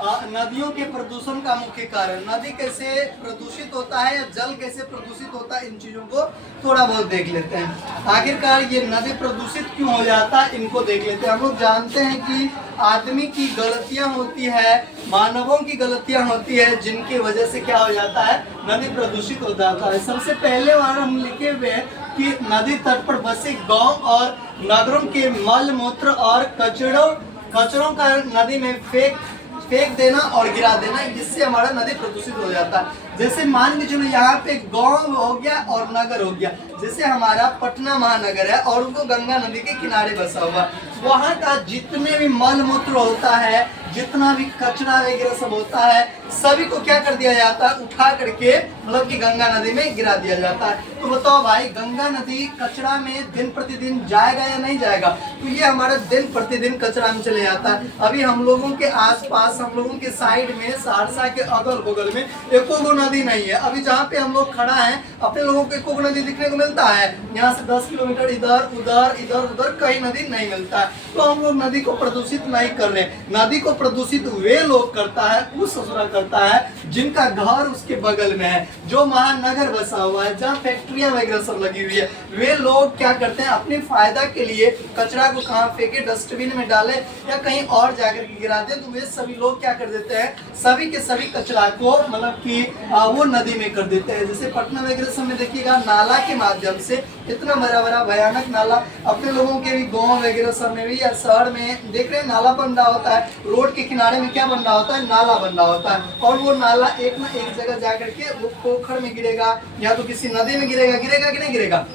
नदियों के प्रदूषण का मुख्य कारण, नदी कैसे प्रदूषित होता है या जल कैसे प्रदूषित होता है, इन चीजों को थोड़ा बहुत देख लेते हैं। आखिरकार ये नदी प्रदूषित क्यों हो जाता है, इनको देख लेते हैं। हम लोग जानते हैं कि आदमी की गलतियां होती है, मानवों की गलतियां होती है, जिनकी वजह से क्या हो जाता है, नदी प्रदूषित हो जाता है। सबसे पहले बार हम लिखे हुए हैं कि नदी तट पर बसे गांव और नगरों के मल मूत्र और कचरों का नदी में फेंक देना और गिरा देना, जिससे हमारा नदी प्रदूषित हो जाता है। जैसे मान के चलो यहाँ पे गांव हो गया और नगर हो गया, जैसे हमारा पटना महानगर है और वो गंगा नदी के किनारे बसा हुआ, वहाँ का जितने भी मल मूत्र होता है, जितना भी कचरा वगैरह सब होता है, सभी को क्या कर दिया जाता है, उठा करके मतलब कि गंगा नदी में गिरा दिया जाता है। तो बताओ भाई, गंगा नदी कचरा में दिन प्रतिदिन जाएगा या नहीं जाएगा? तो ये हमारा दिन प्रतिदिन कचरा में चले जाता है। अभी हम लोगों के आसपास, हम लोगों के साइड में, सहरसा के अगल बगल में एको गो नदी नहीं है। अभी जहाँ पे हम लोग खड़ा हैं, अपने लोगों को एको गो नदी दिखने को मिलता है? यहाँ से 10 किलोमीटर इधर उधर कहीं नदी नहीं मिलता है। तो हम लोग नदी को प्रदूषित नहीं कर रहे। नदी को प्रदूषित वे लोग करता है, वो ससुरा करता है जिनका घर उसके बगल में है, जो महानगर बसा हुआ है, जहाँ फैक्ट्रियां वगैरह सब लगी हुई है। वे लोग क्या करते हैं, अपने फायदा के लिए कचरा को कहाँ फेंके, डस्टबिन में डाले या कहीं और जाकर के गिरा दे। तो वे सभी लोग क्या कर देते हैं, सभी के सभी कचरा को मतलब कि वो नदी में कर देते हैं। जैसे पटना वगैरह सब में देखिएगा, नाला के माध्यम से इतना बड़ा भयानक नाला, अपने लोगों के भी गाँव वगैरह सब में भी या शहर में देख रहे हैं, नाला बन रहा होता है। रोड के किनारे में क्या बन रहा होता है, नाला बन रहा होता है, और वो नाला एक ना एक जगह जाकर के वो पोखर में गिरेगा या तो किसी नदी में गिरेगा कि नहीं गिरेगा।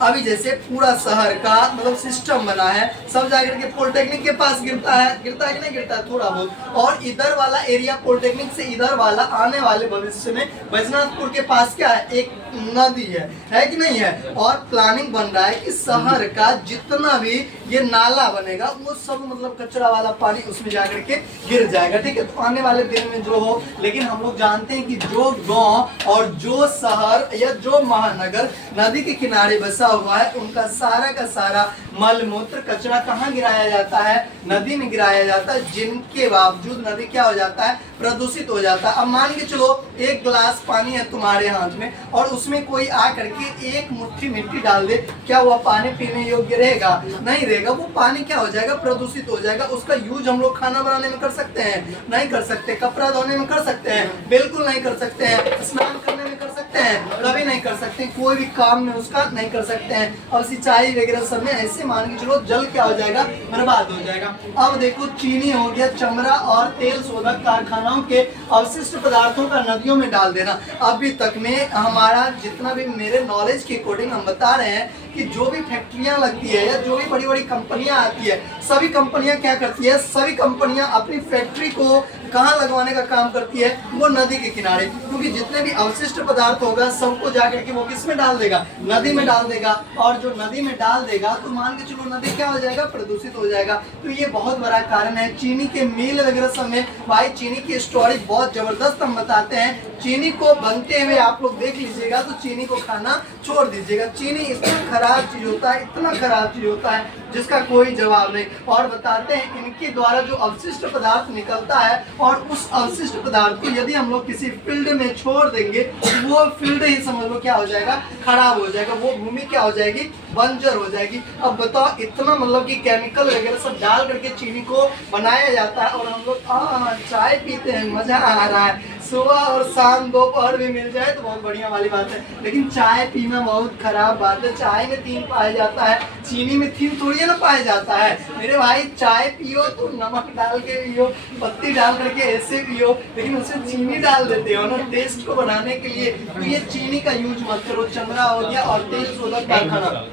अभी जैसे पूरा शहर का मतलब सिस्टम बना है, सब जाकर के पॉलिटेक्निक के पास गिरता है कि नहीं गिरता है, थोड़ा बहुत। और इधर वाला एरिया, पॉलिटेक्निक से इधर वाला आने वाले भविष्य में बैजनाथपुर के पास क्या है, एक नदी है कि नहीं है। और प्लानिंग बन रहा है कि शहर का जितना भी ये नाला बनेगा, वो सब मतलब कचरा वाला पानी उसमें जाकर के गिर जाएगा, ठीक है। तो आने वाले दिन में जो हो, लेकिन हम लोग जानते हैं कि जो गांव और जो शहर या जो महानगर नदी के किनारे बसा हुआ है, उनका सारा का सारा मल मूत्र कचरा कहाँ गिराया जाता है, नदी में गिराया जाता है, जिनके बावजूद नदी क्या हो जाता है, प्रदूषित हो जाता है। अब मान के चलो एक गिलास पानी है तुम्हारे हाथ में और उसमें कोई आ करके एक मुट्ठी मिट्टी डाल दे, क्या वह पानी पीने योग्य रहेगा? नहीं रहेगा। वो पानी क्या हो जाएगा, प्रदूषित हो जाएगा। उसका यूज हम लोग खाना बनाने में कर सकते हैं? नहीं कर सकते। कपड़ा धोने में कर सकते हैं? बिल्कुल नहीं कर सकते हैं। स्नान करने में कर सकते हैं? कभी नहीं कर सकते। कोई भी काम में उसका नहीं कर सकते हैं। और सिंचाई वगैरह सब में ऐसे मान के चलो जल क्या हो जाएगा, बर्बाद हो जाएगा। अब देखो, चीनी हो गया, चमड़ा और तेल शोधक कारखानाओं के अवशिष्ट पदार्थों का नदियों में डाल देना। अभी तक में हमारा जितना भी मेरे नॉलेज के अकॉर्डिंग हम बता रहे हैं कि जो भी फैक्ट्रियां लगती है या जो भी बड़ी बड़ी कंपनियां आती है, सभी कंपनियां क्या करती है, सभी कंपनियां अपनी फैक्ट्री को कहाँ लगवाने का काम करती है, वो नदी के किनारे। क्योंकि जितने भी अवशिष्ट पदार्थ होगा सबको जाकर के वो किस में डाल देगा, नदी में डाल देगा। और जो नदी में डाल देगा तो मान के चलो नदी क्या हो जाएगा, प्रदूषित हो जाएगा। तो ये बहुत बड़ा कारण है। चीनी के मिल वगैरह सब में भाई चीनी की स्टोरी बहुत जबरदस्त हम बताते हैं। चीनी को बनते हुए आप लोग देख लीजिएगा तो चीनी को खाना छोड़ दीजिएगा। चीनी इतना खराब चीज होता है, इतना खराब चीज होता है जिसका कोई जवाब नहीं। और बताते हैं इनके द्वारा जो अवशिष्ट पदार्थ निकलता है, और उस अवशिष्ट पदार्थ को यदि हम लोग किसी फील्ड में छोड़ देंगे, वो फील्ड ही समझ लो क्या हो जाएगा, खराब हो जाएगा। वो भूमि क्या हो जाएगी, बंजर हो जाएगी। अब बताओ, इतना मतलब कि केमिकल वगैरह सब डाल करके चीनी को बनाया जाता है, और हम लोग चाय पीते हैं, मजा आ रहा है। सुबह और शाम दोपहर भी मिल जाए तो बहुत बढ़िया वाली बात है। लेकिन चाय पीना बहुत खराब बात है। चाय में थीन पाया जाता है, चीनी में थीन थोड़ी ना पाया जाता है मेरे भाई। चाय पियो तो नमक डाल के पियो, पत्ती डाल करके ऐसे पियो, लेकिन उसमें चीनी डाल देते हो ना टेस्ट को बनाने के लिए। तो ये चीनी का यूज मत करो। चंद्रा हो गया और तेल शोधक कारखाना,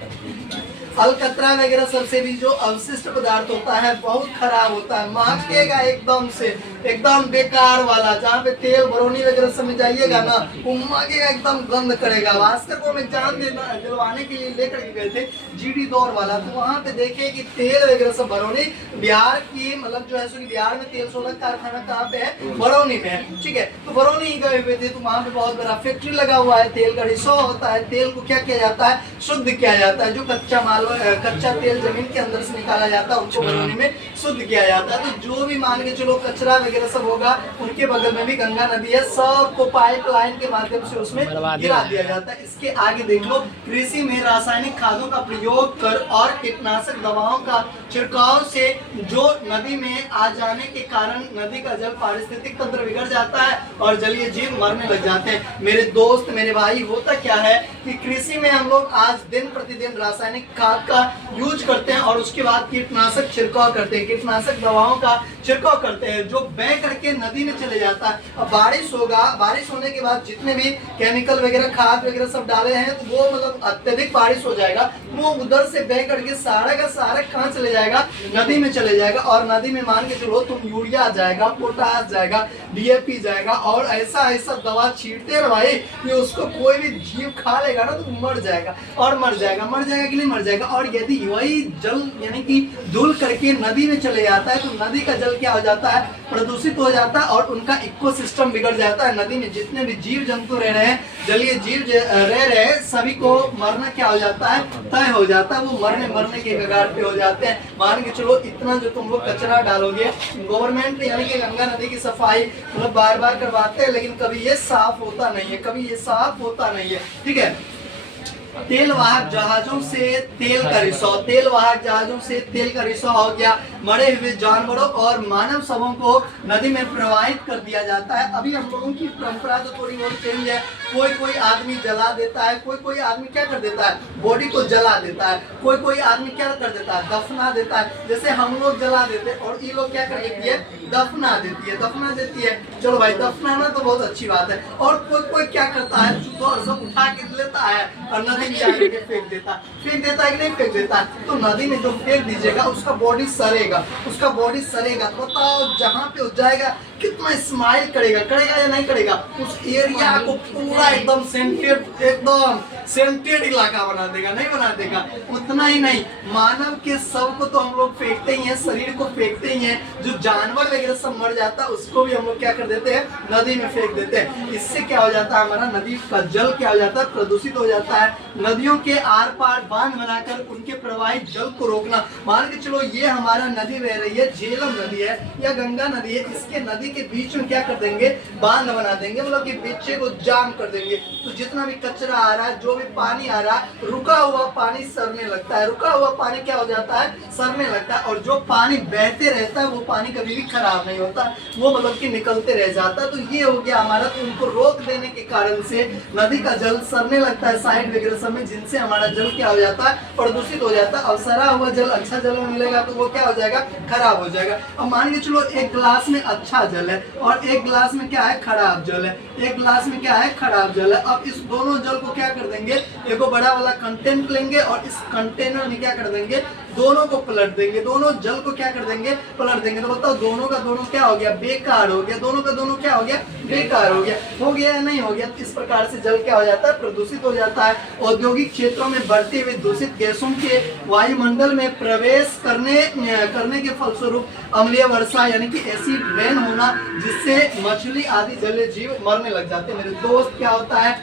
अलकतरा वगैरह सबसे भी जो अवशिष्ट पदार्थ होता है बहुत खराब होता है, महकेगा एकदम से, एकदम बेकार वाला। जहाँ पे तेल बरौनी वगैरह सब में जाइएगा ना, वो महकेगा, एकदम गंद करेगा। भास्कर को मैं जान दिलवाने के लिए लेकर के गए थे जीडी दौर वाला, तो वहाँ पे देखे कि तेल वगैरह सब बरौनी बिहार की मतलब जो है सो बिहार में तेल शोधक कारखाना कहाँ पे है, बरौनी में है, ठीक है। तो बरौनी ही गए हुए थे, तो वहाँ पे बहुत बड़ा फैक्ट्री लगा हुआ है, तेल का रिसो होता है। तेल को क्या किया जाता है, शुद्ध किया जाता है। जो कच्चा माल, कच्चा तेल जमीन के अंदर से निकाला जाता है, उसको बरौनी में शुद्ध किया जाता है। तो जो भी मान के चलो कचरा वगैरह वगैरह सब होगा, उनके बगल में भी गंगा नदी है, सबको पाइपलाइन के माध्यम से उसमें गिरा दिया जाता है। इसके आगे देख लो, कृषि में रासायनिक खादों का प्रयोग कर और कीटनाशक दवाओं का छिड़काव से जो नदी में आ जाने के कारण नदी का जल पारिस्थितिक तंत्र बिगड़ जाता है और जलीय जीव मरने लग जाते हैं। मेरे दोस्त, मेरे भाई, होता क्या है कि कृषि में हम लोग आज दिन प्रतिदिन रासायनिक खाद का यूज करते हैं और उसके बाद कीटनाशक छिड़काव करते हैं, कीटनाशक दवाओं का छिड़काव करते हैं, जो बह करके नदी में चले जाता है। अब बारिश होगा, बारिश होने के बाद जितने भी केमिकल वगैरह, खाद वगैरह सब डाले हैं, तो वो मतलब अत्यधिक बारिश हो जाएगा, वो उधर से बह करके सारा का सारा कहाँ चले जाएगा, नदी में चले जाएगा। और नदी में मान के चलो तुम यूरिया आ जाएगा, पोटास जाएगा, डीएपी जाएगा और ऐसा ऐसा दवा छींटते रहो भाई कि उसको कोई भी जीव खा लेगा ना तो मर जाएगा और मर जाएगा कि नहीं मर जाएगा। और यदि वही जल यानी कि धुल करके नदी में चले जाता है तो नदी का जल क्या हो जाता है, प्रदूषित हो जाता है और उनका इकोसिस्टम बिगड़ जाता है। नदी में जितने भी जीव जंतु रह रहे हैं, जलीय जीव रह रहे हैं, सभी को मरना क्या हो जाता है, तय हो जाता है। वो मरने के कगार पे हो जाते हैं। मान के चलो इतना जो तुम लोग कचरा डालोगे, गवर्नमेंट यानी कि गंगा नदी की सफाई मतलब बार बार करवाते हैं, लेकिन कभी ये साफ होता नहीं है, कभी ये साफ होता नहीं है। ठीक है, तेल वाहक जहाजों से तेल का रिसाव, तेल वाहक जहाजों से तेल का रिसाव हो गया, मरे हुए जानवरों और मानव शवों को नदी में प्रवाहित कर दिया जाता है। अभी हम लोगों की परंपरा तो थोड़ी बहुत चेंज है, कोई आदमी जला देता है, कोई आदमी क्या कर देता है, बॉडी को जला देता है, कोई आदमी क्या कर देता है, दफना देता है। जैसे हम लोग जला देते हैं और ये लोग क्या कर देती है, दफना देती है। चलो भाई, दफनाना तो बहुत अच्छी बात है। और कोई क्या करता है, और सब उठा के लेता है और नदी में जाके फेंक देता है कि नहीं फेंक देता है। तो नदी में जो फेंक दीजिएगा उसका बॉडी सड़ेगा, तो बताओ जहाँ पे हो जाएगा कितना स्माइल करेगा या नहीं करेगा। उस एरिया को पूरा एकदम सेंटेड इलाका बना देगा, नहीं बना देगा। उतना ही नहीं, मानव के शव को तो हम लोग फेंकते ही हैं, शरीर को फेंकते ही हैं, जो जानवर वगैरह सब मर जाता है उसको भी हम लोग क्या कर देते हैं, नदी में फेंक देते हैं। इससे क्या हो जाता है, हमारा नदी का जल क्या हो जाता है, प्रदूषित हो जाता है। नदियों के आर पार बांध बनाकर उनके प्रवाहित जल को रोकना। मान के चलो ये हमारा नदी बह रही है, झेलम नदी है या गंगा नदी है, इसके नदी के बीच में क्या कर देंगे, बांध बना देंगे, मतलब कि बीच को जाम कर देंगे। तो जितना भी कचरा आ रहा है, जो भी पानी आ रहा है, रुका हुआ पानी सड़ने लगता है, रुका हुआ पानी क्या हो जाता है, सड़ने लगता है। और जो पानी बहते रहता है वो पानी कभी भी खराब नहीं होता, वो मतलब कि निकलते रह जाता है। तो ये हो गया हमारा, तो उनको रोक देने के कारण से नदी का जल सड़ने लगता है साइड वगैरह सब में, जिनसे हमारा जल क्या हो जाता है, प्रदूषित हो जाता है। और सड़ा हुआ जल अच्छा जल में मिलेगा तो वो क्या हो जाएगा, खराब हो जाएगा। अब मान के चलो एक गिलास में अच्छा जल है और एक गिलास में क्या है, खराब जल है, एक गिलास में क्या है, खराब जल है। अब इस दोनों जल को क्या कर देंगे, एक बड़ा वाला कंटेनर लेंगे और इस कंटेनर में क्या कर देंगे, दोनों को पलट देंगे, दोनों जल को क्या कर देंगे, पलट देंगे। तो बताओ दोनों का दोनों क्या हो गया, बेकार हो गया। दोनों का दोनों क्या हो गया, बेकार हो गया या नहीं हो गया। इस प्रकार से जल क्या हो जाता है, प्रदूषित हो जाता है। औद्योगिक क्षेत्रों में बढ़ती हुई दूषित गैसों के वायुमंडल में प्रवेश करने के फलस्वरूप अम्लीय वर्षा यानी कि एसिड रेन होना, जिससे मछली आदि जलीय जीव मरने लग जाते हैं। मेरे दोस्त, क्या होता है,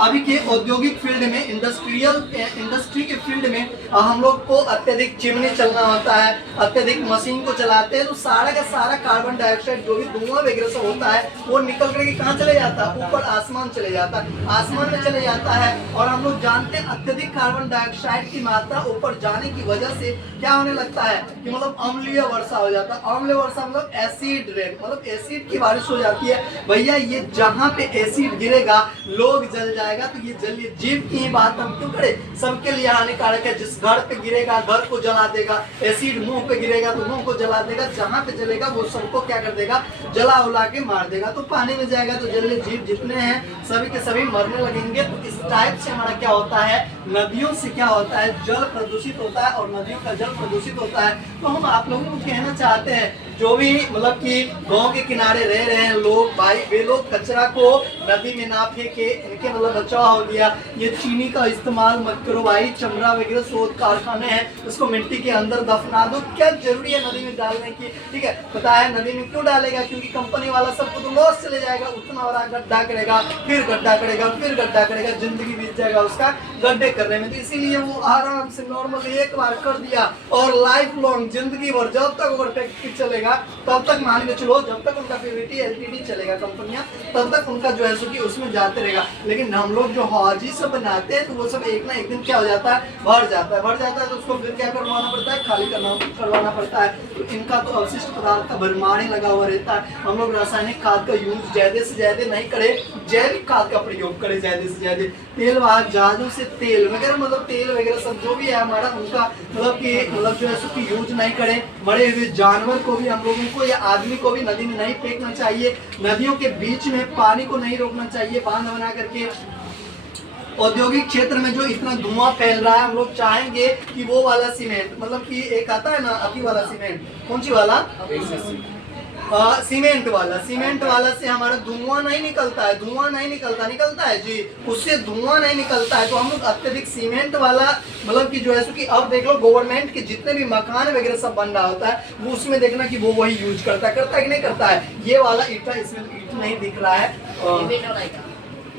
अभी के औद्योगिक फील्ड में, इंडस्ट्री के फील्ड में हम लोग को अत्यधिक चिमनी चलना होता है, अत्यधिक मशीन को चलाते हैं, तो सारा का सारा कार्बन डाइऑक्साइड जो भी धुआं वगैरह सब होता है वो निकल करके कहाँ चले जाता है, ऊपर आसमान चले जाता है, आसमान में चले जाता है। और हम लोग जानते हैं अत्यधिक कार्बन डाइऑक्साइड की मात्रा ऊपर जाने की वजह से क्या होने लगता है कि मतलब अम्लीय वर्षा हो जाता है। अम्लीय वर्षा मतलब एसिड रेन, मतलब एसिड की बारिश हो जाती है। भैया ये जहाँ पे एसिड गिरेगा लोग जल जाएगा, तो ये जलीय जीव की बात हम क्यों करें, सबके लिए हानिकारक है। जिस घर पे गिरेगा घर को जला देगा, एसिड मुंह पे गिरेगा तो मुंह को जला देगा, जहाँ पे जलेगा वो सबको क्या कर देगा, जला उला के मार देगा। तो पानी में जाएगा तो जलीय जीव जितने हैं सभी के सभी मरने लगेंगे। तो इस टाइप से हमारा क्या होता है, नदियों से क्या होता है, जल प्रदूषित होता है और नदियों का जल प्रदूषित होता है। तो हम आप लोगों को कहना चाहते हैं, जो भी मतलब कि गांव के किनारे रह रहे हैं लोग, भाई वे लोग कचरा को नदी में ना फेंके, इनके मतलब बचाव हो गया। ये चीनी का इस्तेमाल मत करो भाई, चमड़ा वगैरह शोध कारखाने हैं, उसको मिट्टी के अंदर दफना दो, क्या जरूरी है नदी में डालने की। ठीक है, पता है नदी में क्यों डालेगा, क्योंकि कंपनी वाला सबको तो लॉस चले जाएगा, उतना बड़ा गड्ढा करेगा, फिर गड्ढा करेगा, जिंदगी बीत जाएगा उसका गड्ढे करने में। तो इसीलिए वो आराम से नॉर्मल एक बार कर दिया और लाइफ लॉन्ग जिंदगी भर जब तक ओवर फैक्ट्री चलेगा चलेगा तब तक, मान के चलो जब तक उनका पीवीटी एलटीडी चलेगा कंपनियां, तब तक उनका जो है सो कि उसमें जाते रहेगा। लेकिन हम लोग जो हौजी सब बनाते हैं तो वो सब एक ना एक दिन क्या हो जाता है, भर जाता है तो उसको फिर क्या करवाना पड़ता है, खाली करवाना पड़ता है। तो इनका तो अवशिष्ट पदार्थ का भरमार ही लगा हुआ रहता है। हम लोग रासायनिक खाद का यूज ज्यादा से ज्यादा नहीं करें, जैविक खाद का प्रयोग करें ज्यादा से ज्यादा। तेल वाहक जहाजों से तेल वगैरह, मतलब तेल वगैरह सब जो भी है हमारा, उनका मतलब जो है उसकी यूज नहीं करें। मरे हुए जानवर को भी हम लोगों को या आदमी को भी नदी में नहीं फेंकना चाहिए। नदियों के बीच में पानी को नहीं रोकना चाहिए बांध बना करके। औद्योगिक क्षेत्र में जो इतना धुआं फैल रहा है, हम लोग चाहेंगे कि वो वाला सीमेंट, मतलब कि एक आता है ना अति वाला सीमेंट, कौन सी वाला, सीमेंट वाला से हमारा धुआं नहीं निकलता है, निकलता है जी, उससे धुआं नहीं निकलता है। तो हम लोग अत्यधिक सीमेंट वाला, मतलब कि जो है सो कि अब देख लो गवर्नमेंट के जितने भी मकान वगैरह सब बन रहा होता है, वो उसमें देखना कि वो वही यूज करता है कि नहीं करता है। ये वाला ईटा, इसमें ईट नहीं दिख रहा है,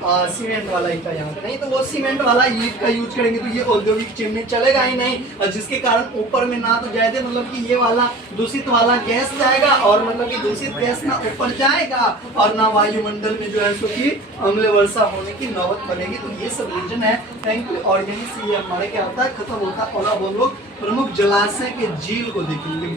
सीमेंट वाला ईटा यहाँ पे नहीं, तो वो सीमेंट वाला ईट का यूज करेंगे तो ये औद्योगिक चिमनी चलेगा ही नहीं, और जिसके कारण ऊपर में ना तो जाए मतलब कि ये वाला दूषित वाला गैस जाएगा, और मतलब कि दूषित गैस ना ऊपर जाएगा, और ना वायुमंडल में जो है सो कि अम्ल वर्षा होने की नौबत बनेगी। तो ये सब रीजन है। Thank you. और यहीं से ये हमारे क्या होता है, खत्म होता है, और अब हम लोग प्रमुख जलाशय के झील को देखेंगे।